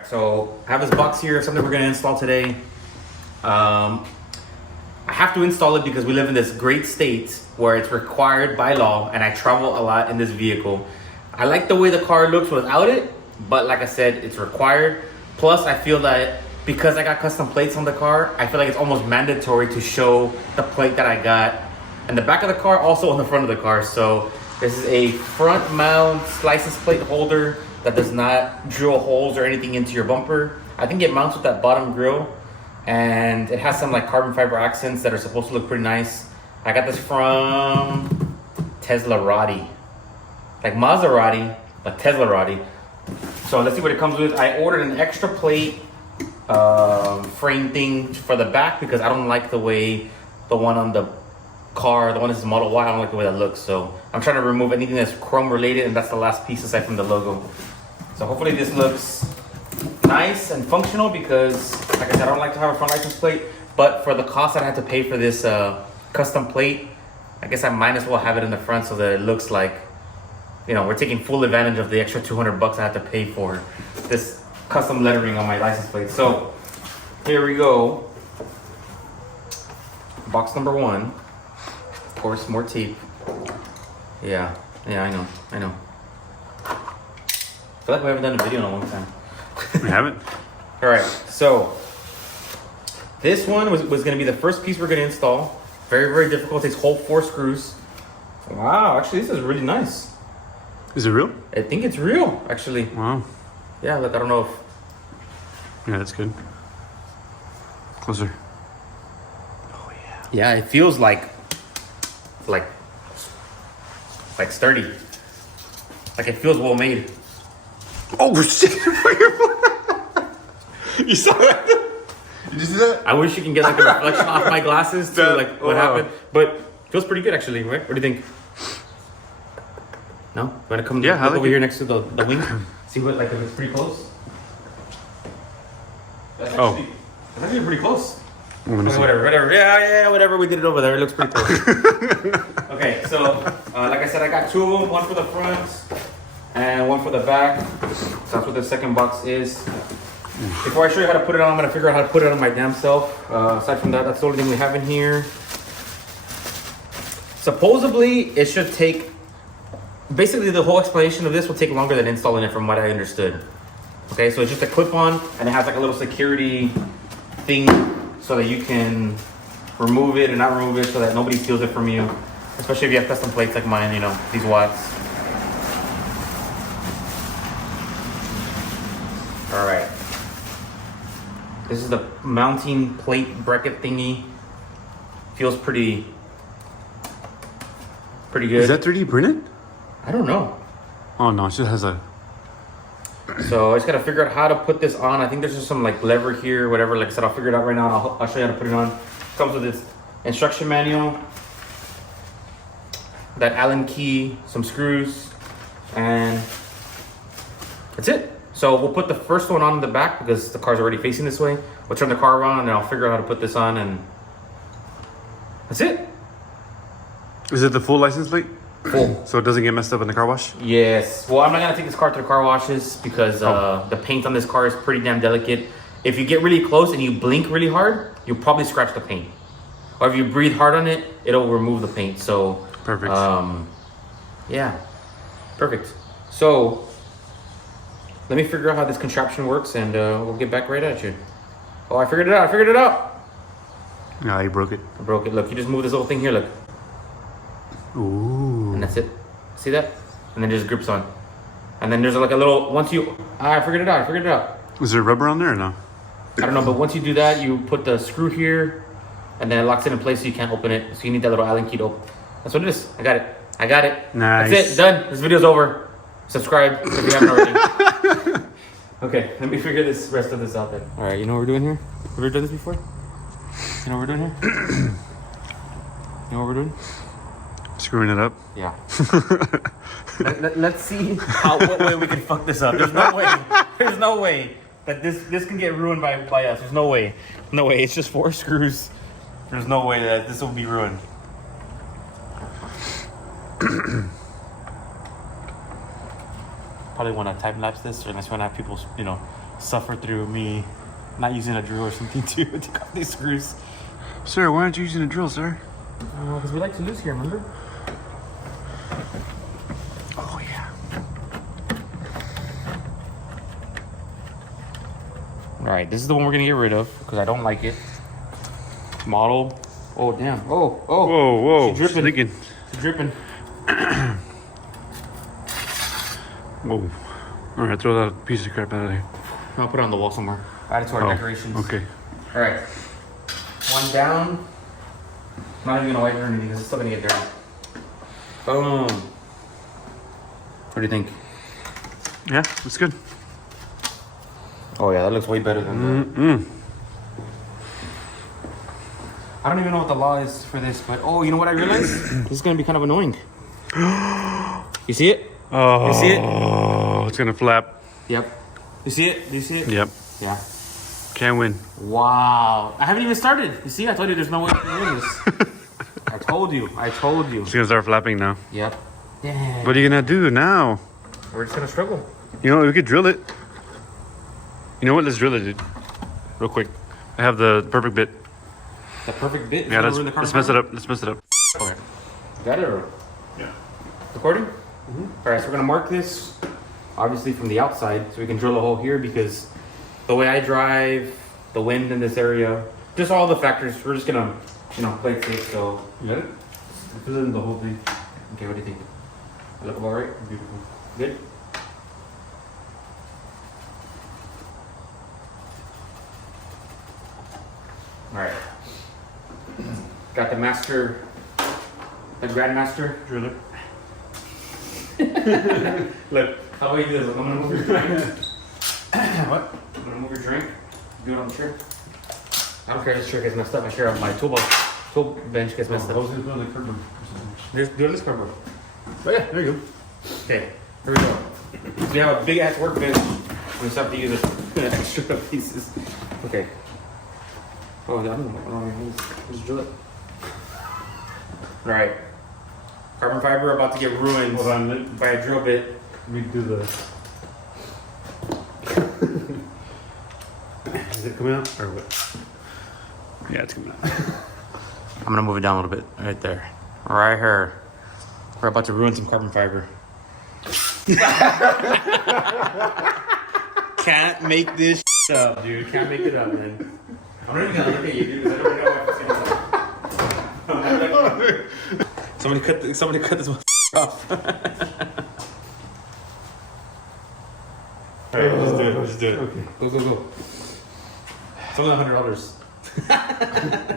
right, so I have this box here, something we're gonna install today. I have to install it because we live in this great state where it's required by law, and I travel a lot in this vehicle. I like the way the car looks without it, but like I said, it's required. Plus, I feel that because I got custom plates on the car, I feel like it's almost mandatory to show the plate that I got in the back of the car, also on the front of the car. So this is a front mount license plate holder that does not drill holes or anything into your bumper. I think it mounts with that bottom grill, and it has some like carbon fiber accents that are supposed to look pretty nice. I got this from TESLARATI, like Maserati, but TESLARATI. So let's see what it comes with. I ordered an extra plate frame thing for the back because I don't like the way the one on the car, the one that says Model Y, I don't like the way that looks. So I'm trying to remove anything that's chrome related, and that's the last piece aside from the logo. So hopefully this looks nice and functional because, like I said, I don't like to have a front license plate, but for the cost that I had to pay for this custom plate, I guess I might as well have it in the front so that it looks like, you know, we're taking full advantage of the extra $200 I had to pay for this custom lettering on my license plate. So here we go. Box number one. Of course, more tape. Yeah, I know. I feel like we haven't done a video in a long time. We haven't? All right, so this one was going to be the first piece we're going to install. Very, very difficult. It takes whole 4 screws. Wow, actually, this is really nice. Is it real? I think it's real, actually. Wow. Yeah, look, I don't know if... Yeah, that's good. Closer. Oh, yeah. Yeah, it feels like sturdy. Like it feels well made. Oh, we're sticking You saw that? Did you see that? I wish you can get like a reflection off my glasses to like what wow. happened. But it feels pretty good actually, right? What do you think? No? You wanna come Yeah, look like over it. here next to the wing? See what, like if it's pretty close? That's actually pretty close. Okay, whatever. Yeah, whatever. We did it over there. It looks pretty close. Okay, so like I said, I got 2 of them. One for the front and one for the back. So that's what the second box is. Before I show you how to put it on, I'm gonna figure out how to put it on my damn self. Aside from that, that's the only thing we have in here. Supposedly, it should take. Basically, the whole explanation of this will take longer than installing it, from what I understood. Okay, so it's just a clip-on, and it has like a little security thing so that you can remove it and not remove it so that nobody steals it from you. Especially if you have custom plates like mine, you know, these watts. All right. This is the mounting plate bracket thingy. Feels pretty good. Is that 3D printed? I don't know. Oh, no, it just has a... So I just gotta figure out how to put this on. I think there's just some like lever here, whatever. Like I said, I'll figure it out right now. And I'll show you how to put it on. Comes with this instruction manual, that Allen key, some screws, and that's it. So we'll put the first one on the back because the car's already facing this way. We'll turn the car around and I'll figure out how to put this on, and that's it. Is it the full license plate? Full. So it doesn't get messed up in the car wash? Yes. Well, I'm not gonna take this car to the car washes because the paint on this car is pretty damn delicate. If you get really close and you blink really hard, you'll probably scratch the paint. Or if you breathe hard on it, it'll remove the paint. So perfect. Yeah, perfect. So let me figure out how this contraption works, and we'll get back right at you. Oh, I figured it out. No, you broke it. I broke it. Look, you just move this little thing here. Look. Ooh. And that's it. See that? And then it just grips on. And then there's like a little, once you, I figured it out. Is there rubber on there or no? I don't know, but once you do that, you put the screw here, and then it locks it in place so you can't open it. So you need that little Allen key to open. That's what it is. I got it. Nice. That's it. Done. This video's over. Subscribe if you haven't already. Okay, let me figure this rest of this out then. All right, you know what we're doing here? Have you ever done this before? You know what we're doing here? You know what we're doing? Screwing it up? Yeah. Let's see what way we can fuck this up. There's no way that this can get ruined by us. There's no way. It's just 4 screws. There's no way that this will be ruined. Probably want to time lapse this, or unless you want to have people, suffer through me not using a drill or something to take off these screws. Sir, why aren't you using a drill, sir? Because we like to lose here, remember? Oh, yeah. All right, this is the one we're gonna get rid of because I don't like it. Model. Oh damn. Oh. Whoa, whoa. She's dripping. Sneaking. She's dripping. Whoa. All right, throw that piece of crap out of there. I'll put it on the wall somewhere. Add it to our decorations. Okay. All right. One down. I'm not even gonna wipe it or anything because it's still gonna get dirty. Boom. What do you think? Yeah, that's good. Oh yeah, that looks way better than that. I don't even know what the law is for this, but oh, you know what I realized? This is gonna be kind of annoying. You see it? Oh, you see it? Oh, it's gonna flap. Yep. You see it? Do you see it? Yep. Yeah. Can't win. Wow. I haven't even started. You see? I told you there's no way to win this. I told you. It's gonna start flapping now. Yep. Yeah. What are you gonna do now? We're just gonna struggle. You know, we could drill it. You know what? Let's drill it, dude. Real quick. I have the perfect bit. The perfect bit? Yeah, let's mess it up. Let's mess it up. Okay. Got it or? Yeah. Recording? All right, so we're gonna mark this, obviously from the outside, so we can drill a hole here because the way I drive, the wind in this area, just all the factors, we're just gonna, play it safe, so. You got it? Fill in the whole thing. Okay, what do you think? I look about right? Beautiful. Good? All right. Got the master, the grandmaster driller. Look, how about you do this? I'm gonna move your drink. What? I'm gonna move your drink. Do it on the chair. I don't care if this chair gets messed up. I care if my tool bench gets messed I up. was gonna put on the curb. Just do it on this cardboard. Oh yeah, there you go. Okay, here we go. We have a big ass workbench. We just have to use extra pieces. Okay. Oh, I don't know. Just drill it. All right. Carbon fiber about to get ruined by a drill bit. Let me do the. Is it coming out or what? Yeah, it's coming out. I'm gonna move it down a little bit, right there, right here. We're about to ruin some carbon fiber. Can't make this up, dude. Can't make it up, man. I'm not even gonna look at you, dude, because I don't know what to say. Somebody cut this one off. Alright, let's do it. Okay. Go. It's only $100.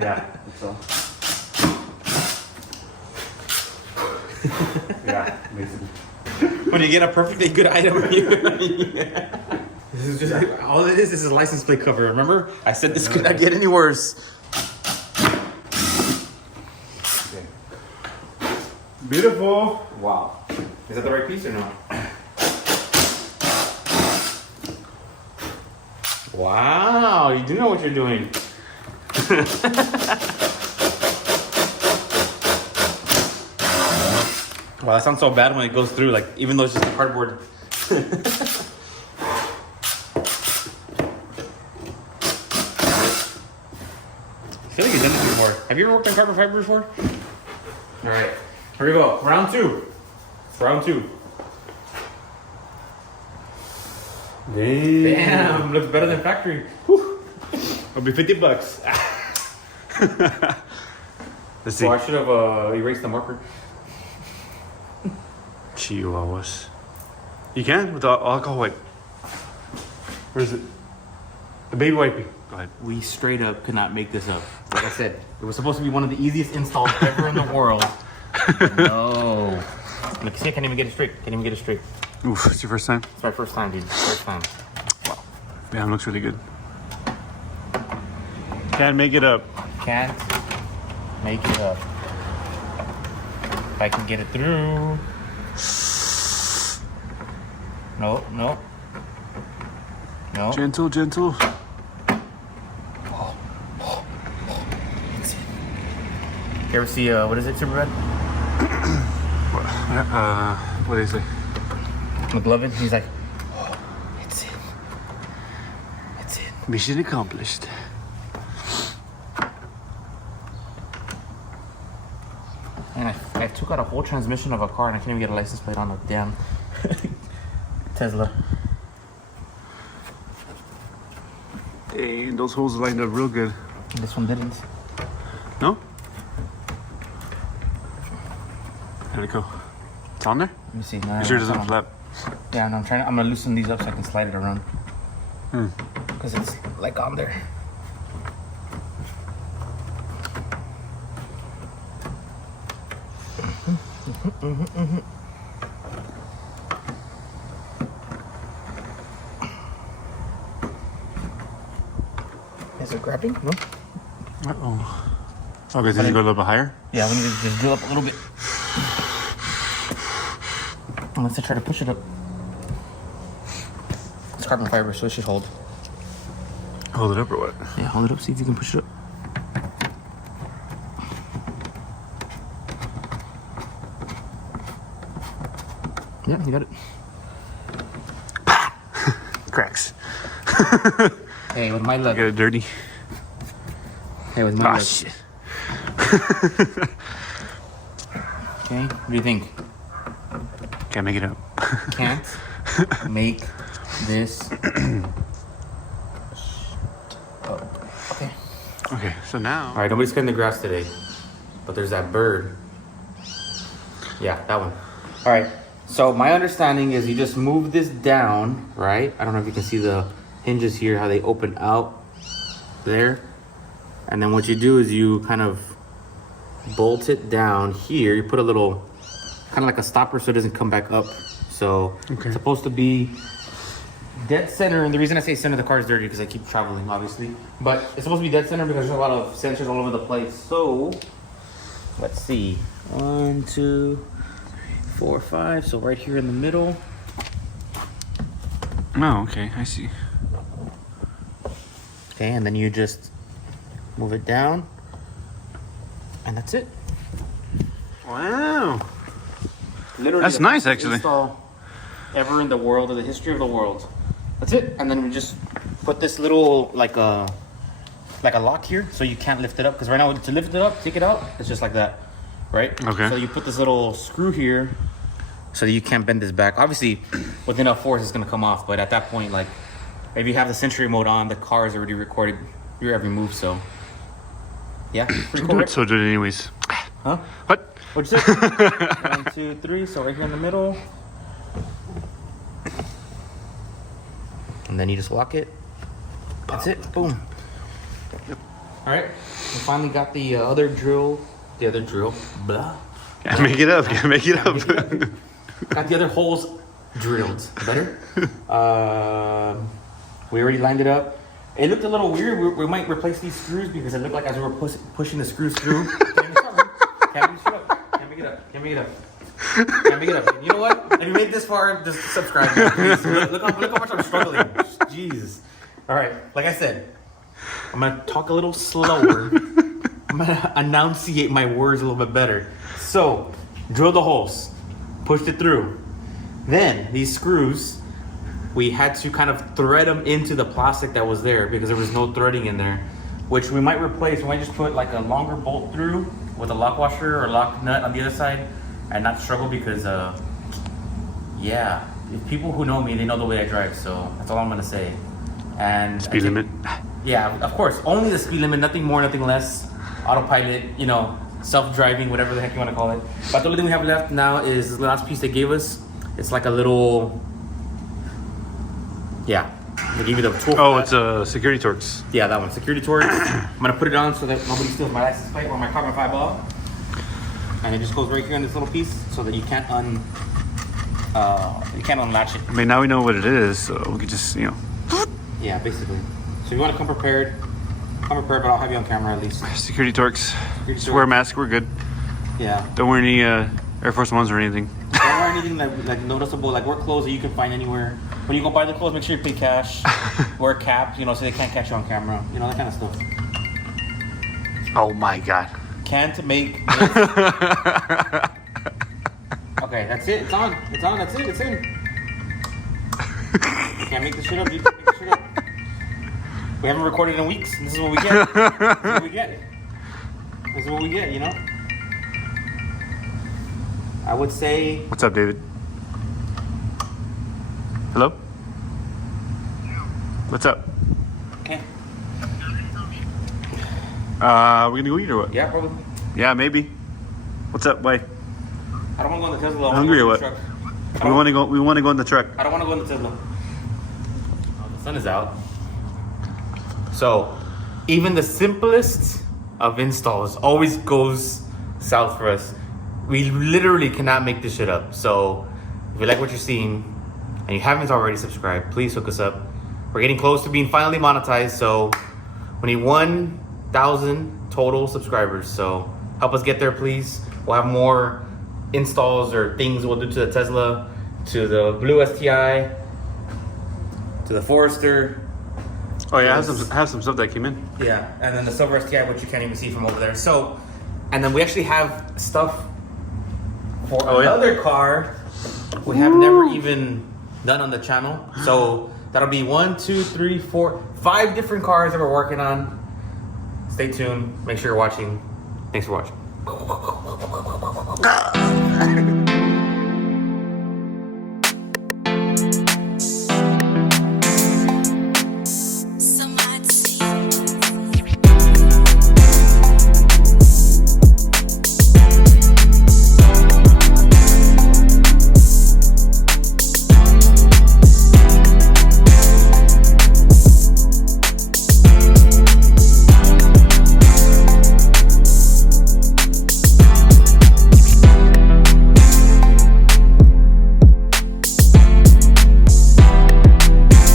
Yeah, so. Yeah, basically. When you get a perfectly good item, this is just all it is. This is a license plate cover. Remember, I said this could not get any worse. Okay. Beautiful. Wow. Is that the right piece or no? Wow, you do know what you're doing. Wow, that sounds so bad when it goes through, like, even though it's just a cardboard. I feel like you've done this before. Have you ever worked on carbon fiber before? All right, here we go. Round two. Damn, looks better than factory. Whew. It'll be $50. Let's see. So I should have erased the marker. Chihuahuas. You can with the alcohol wipe. Where is it? The baby wiping. Go ahead. We straight up could not make this up. Like I said, it was supposed to be one of the easiest installs ever in the world. No. Look, see, I can't even get it straight. Oof, it's your first time? It's my first time, dude. First time. Wow. Yeah, it looks really good. Can't make it up. Can't make it up. If I can get it through. No. Gentle. You ever see, what is it, Superbad? What do you say? McLovin, he's like, oh, it's in. Mission accomplished. And I took out a whole transmission of a car and I can't even get a license plate on a damn Tesla. Dang, those holes lined up real good. This one didn't. No? How'd it go? It's on there? Let me see. No, You sure it doesn't flap? Yeah, no, I'm gonna loosen these up so I can slide it around. Hmm. Because it's like on there. Is it grabbing? No? Uh-oh. Okay, so you go a little bit higher? Yeah, we need to just drill up a little bit. Unless I try to push it up. It's carbon fiber, so it should hold. Hold it up or what? Yeah, hold it up, see if you can push it up. Yeah, you got it. Cracks. Hey, with my luck. Get it dirty. Hey, with my luck. Shit. Okay, what do you think? Can't make it up. Can't make this up. Okay. Okay, so now. Alright, nobody's cutting the grass today. But there's that bird. Yeah, that one. Alright, so my understanding is you just move this down, right? I don't know if you can see the hinges here, how they open out there. And then what you do is you kind of bolt it down here. You put a little, kind of like a stopper so it doesn't come back up. So Okay. it's supposed to be dead center. And the reason I say center, the car is dirty because I keep traveling, obviously. But it's supposed to be dead center because there's a lot of sensors all over the place. So let's see. 1, 2, 3, 4, 5. So right here in the middle. Oh, okay, I see. Okay, and then you just move it down. And that's it. Wow. Literally That's the nice, first actually. install ever in the world, or the history of the world. That's it. And then we just put this little like a lock here, so you can't lift it up. Because right now, to lift it up, take it out, it's just like that, right? Okay. So you put this little screw here, so that you can't bend this back. Obviously, with enough force, it's gonna come off. But at that point, like, if you have the Century mode on, the car is already recorded your every move. So yeah, pretty cool. Right? So do it anyways. Huh? What? What'd you say? 1, 2, 3. So right here in the middle. And then you just lock it. That's it. Boom. Yep. All right. We finally got the other drill. Blah. Can't make it up. Can't make it up. Got the other holes drilled. Better. We already lined it up. It looked a little weird. We might replace these screws because it looked like as we were pushing the screws through. Can't make it up. Can't make it up. Can't make it up. Can't make it up. You know what? If you made this far, just subscribe. Please. Look how much I'm struggling. Jesus. All right. Like I said, I'm gonna talk a little slower. I'm gonna enunciate my words a little bit better. So, drill the holes, pushed it through. Then these screws, we had to kind of thread them into the plastic that was there because there was no threading in there, which we might replace. We might just put like a longer bolt through with a lock washer or lock nut on the other side and not struggle because, yeah, if people who know me, they know the way I drive, so that's all I'm gonna say. And Speed limit. Yeah, of course, only the speed limit, nothing more, nothing less. Autopilot, you know, self-driving, whatever the heck you want to call it. But the only thing we have left now is the last piece they gave us. It's like a little, yeah, they give you the tool. Oh, it's a security torques. Yeah, that one, security torque. I'm gonna put it on so that nobody steals my license plate or my carbon fiber. And it just goes right here on this little piece so that you can't unlatch it. I mean, now we know what it is, so we could just, Yeah, basically. So if you want to come prepared, but I'll have you on camera at least. security torques. Security Just torque. wear a mask, we're good. Yeah. Don't wear any Air Force Ones or anything. Don't wear anything like noticeable, like work clothes that you can find anywhere. When you go buy the clothes, make sure you pay cash. Wear a cap, so they can't catch you on camera. You know, that kind of stuff. Oh my God. Can't make. Okay, that's it. It's on. It's on. That's it. It's in. You can't make this shit up. You can't make this shit up. We haven't recorded in weeks. And this is what we get. This is what we get. This is what we get, you know? I would say... What's up, David? Hello? What's up? Okay. We gonna go eat or what? Yeah, probably. Yeah, maybe. What's up? Why? I don't want to go in the Tesla. Hungry or what? We want to go in the truck. I don't want to go in the Tesla. Oh, the sun is out. So, even the simplest of installs always goes south for us. We literally cannot make this shit up. So, if you like what you're seeing and you haven't already subscribed, please hook us up. We're getting close to being finally monetized. So, we need 1,000 total subscribers. So, help us get there, please. We'll have more installs or things we'll do to the Tesla, to the blue STI, to the Forester. Oh yeah, I have some stuff that came in. Yeah, and then the silver STI, which you can't even see from over there. So, and then we actually have stuff for another car we have never even done on the channel. So that'll be 1, 2, 3, 4, 5 different cars that we're working on. Stay tuned. Make sure you're watching. Thanks for watching.